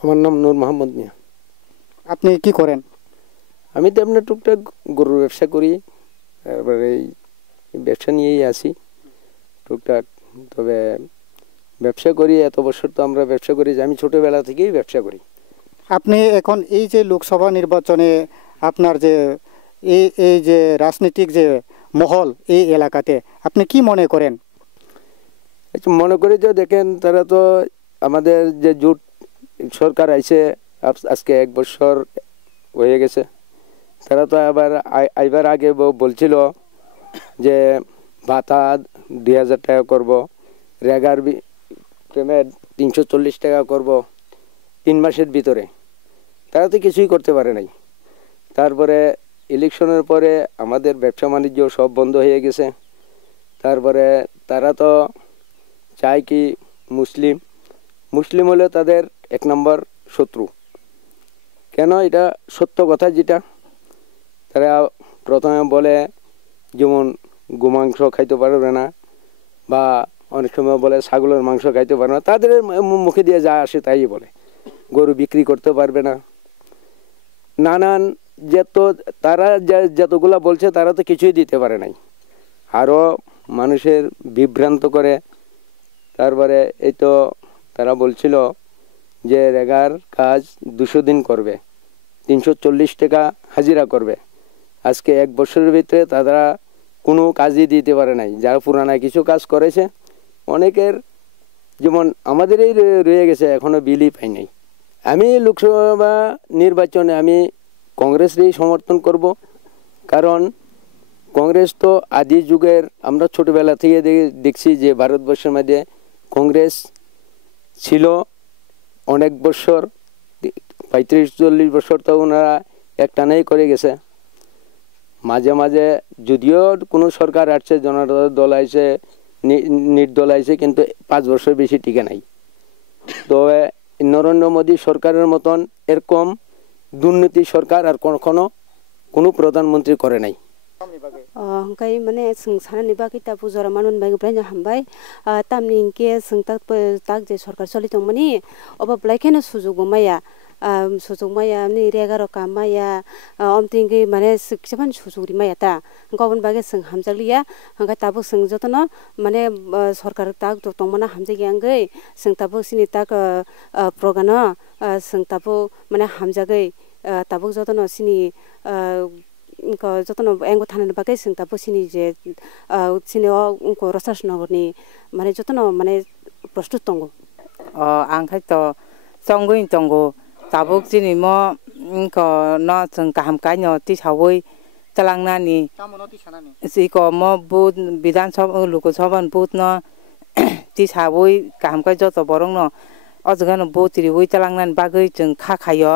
আমার নাম নূর মোহাম্মদ মিয়া। আপনি কি করেন? আমি তো এমনি টুকটাক গরুর ব্যবসা করি, তারপরে এই ব্যবসা নিয়েই আছি টুকটাক। তবে ব্যবসা করি, এত বছর তো আমরা ব্যবসা করি যে আমি ছোটোবেলা থেকেই ব্যবসা করি। আপনি এখন এই যে লোকসভা নির্বাচনে আপনার যে এই এই যে রাজনৈতিক যে মহল এই এলাকাতে আপনি কি মনে করেন? মনে করি যে দেখেন, তারা তো আমাদের যে জোট সরকার আইছে আজকে 1 বছর হয়ে গেছে, তারা তো আবার আইবার আগে বলছিল যে ভাতা 2000 টাকা করব, রেগার পেমেন্ট 340 টাকা করব 3 মাসের ভিতরে। তারা তো কিছুই করতে পারে নাই। তারপরে ইলেকশনের পরে আমাদের ব্যবসা বাণিজ্য সব বন্ধ হয়ে গেছে। তারপরে তারা তো চায় কি মুসলিম হলে তাদের 1 নম্বর শত্রু। কেন? এটা সত্য কথা। যেটা তারা প্রথমে বলে, যেমন গোমাংস খাইতে পারবে না, বা অনেক সময় বলে ছাগলের মাংস খাইতে পারবে না। তাদের মুখে দিয়ে যা আসে তাই বলে। গরু বিক্রি করতে পারবে না, নানান তারা যতগুলা বলছে তারা তো কিছুই দিতে পারে নাই, আরও মানুষের বিভ্রান্ত করে। তারপরে এই তো তারা বলছিল যে রেগার কাজ 200 দিন করবে, 340 টাকা হাজিরা করবে। আজকে 1 বছরের ভিতরে তারা কোনো কাজই দিতে পারে নাই। যারা পুরানায় কিছু কাজ করেছে, অনেকের যেমন আমাদেরই রয়ে গেছে, এখনো বিলই পাই নাই। আমি লোকসভা নির্বাচনে আমি কংগ্রেসকেই সমর্থন করব। কারণ কংগ্রেস তো আদি যুগের, আমরা ছোটবেলা থেকে দেখছি যে ভারতবর্ষের মধ্যে কংগ্রেস ছিল অনেক বছর, 35-40 বছর তো ওনারা একটানাই করে গেছে। মাঝে মাঝে যদিও কোনো সরকার আসছে, জনতা দল আইছে, নির্দল আইছে, কিন্তু 5 বছর বেশি টিকে নাই। তো নরেন্দ্র মোদী সরকারের মতন এরকম দুর্নীতি সরকার আর কখনো কোনো প্রধানমন্ত্রী করে নাই। Hangkai mane sung sana ni baki ta pujara manun bai branja hambai tamni inke sung tak je sarkar choli tong mani oba blaikena sujug maya sujug maya ni regaro kamaya omtingi mane sikchaban sujugri maya ta gobon bage sung hamjaliya hangkai tabu sung jotono mane sarkar tak tong mana hamjagi angai sung tabu sini tak progano sung tabu mane hamjagai tabu jotono sini jotono engo thanan bagai sung tabu sini je sini unko rasas nogorni mane jotono mane prostut tongo angkai to songgoin tongo tabuk sini mo ko no sung kaham kanyo ti sawoi talangna ni si ko mo bud bidan sabha lokosabha bud no ti sawoi kaham kai joto borong no ojgano botiri oi talangna bagai jeng kha khayo